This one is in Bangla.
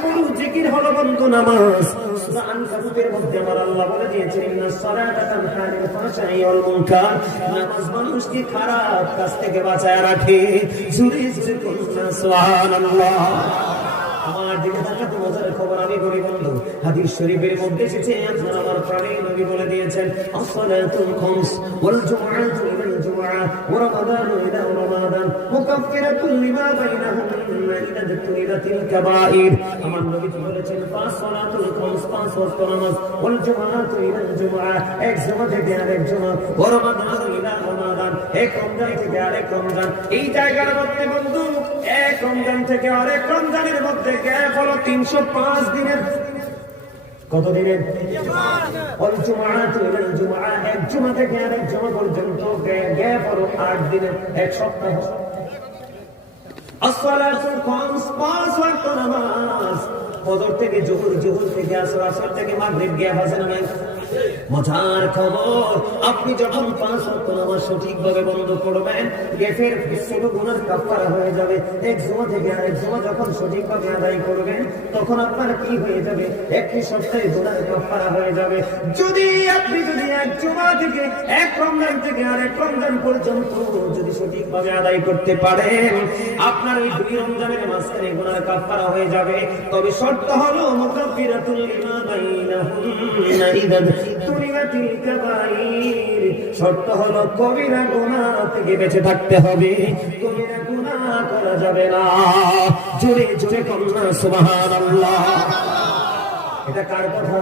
সবচেয়ে বড় জিকির হলো বন্ধু নামাজ। সূরা আনকাবুতের মধ্যে আমার আল্লাহ বলে দিয়েছেন, ইন্নাস সালাতা তানহা আনিল ফাহশাই ওয়াল মুনকার, নামাজ মানুষকে খারাপ কাজ থেকে বাঁচায় রাখে। জোরে জোরে বলুন সুবহানাল্লাহ। আমার দিকে তাকাতে মজার খবর আমি বলি বন্ধু, হাদিস শরীফের মধ্যে এসেছে, আপনার আমার প্রাণের নবী বলে দিয়েছেন, আসসালাতুল খামস ওয়াল জুমআতু ইলাল জুমআ ওয়া রমাদানু ইলা রমাদান মুকাফফিরাতুল লিমা বাইনাহুন্না ইযা যুনিলাতিল কাবাইর। আমার নবী বলেছেন, পাঁচ সালাতুল খামস, পাঁচ ওয়াক্ত নামাজ, ওয়াল জুমআতু ইলাল জুমআ, এক জুমা থেকে আরেক জুমা, ওয়া রমাদানু ইলা রমাদান, এক রমজান থেকে আরেক রমজান। এই জায়গার মধ্যে বন্ধু এক রমজান থেকে আরেক রমজানের মধ্যে গ্যাপ হলো 305 দিনের। কত দিনের? ওয়াল জুমআতু ইলাল জুমআ, এক জুমা থেকে আরেক জুমা পর্যন্ত গ্যাপ হলো 8 দিনের, এক সপ্তাহ। আসসালাতুল খামস, পাঁচ ওয়াক্ত নামাজ, ফজর থেকে জোহর, জোহর থেকে আসর, আসর থেকে মাগরিব, গ্যাপ আছে না নাই? মজার খবর, আপনি যখন পাঁচ ওয়াক্ত নামাজ সঠিকভাবে বন্ধ করবেন, গ্যাপের ছোট গুনাহ কাফারা হয়ে যাবে। এক জুমা থেকে আরেক জুমা যখন সঠিকভাবে আদায় করবেন, তখন আপনার কি হয়ে যাবে? একটি সপ্তাহে গুনাহ কাফারা হয়ে যাবে। যদি আপনি এক জুমা থেকে এক রমজান থেকে আরেক রমজান পর্যন্ত যদি সঠিকভাবে আদায় করতে পারেন, আপনার এই দুই রমজানের মাঝখানে গুনাহ কাফারা হয়ে যাবে। তবে শর্ত হলো মুকাফফিরাতুল লিমা বাইনাহুন্না ইযা যুনিলাতিল কাবাইর। শর্ত হলো কবিরা গুনাহ থেকে বেঁচে থাকতে হবে, কবিরা গুনাহ করা যাবে না। জোরে জোরে বলুন সুবহানাল্লাহ। এটা কার কথা?